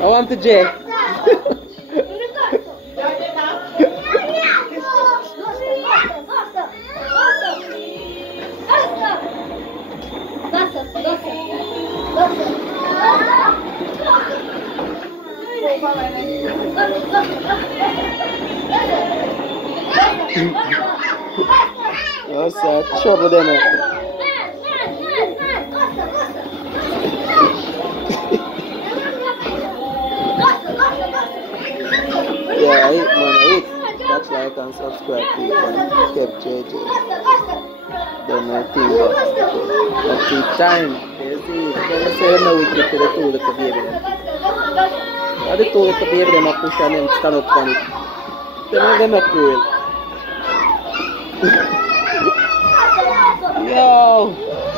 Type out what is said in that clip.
I want the J. That's trouble them. Yeah, eat man, eat. Watch, like and subscribe to it and keep JJ. Don't know thing, but take time. You see, don't say no with you to the tool to baby them. What the tool to baby them a push and them stand up on it. They're not cruel. Yo!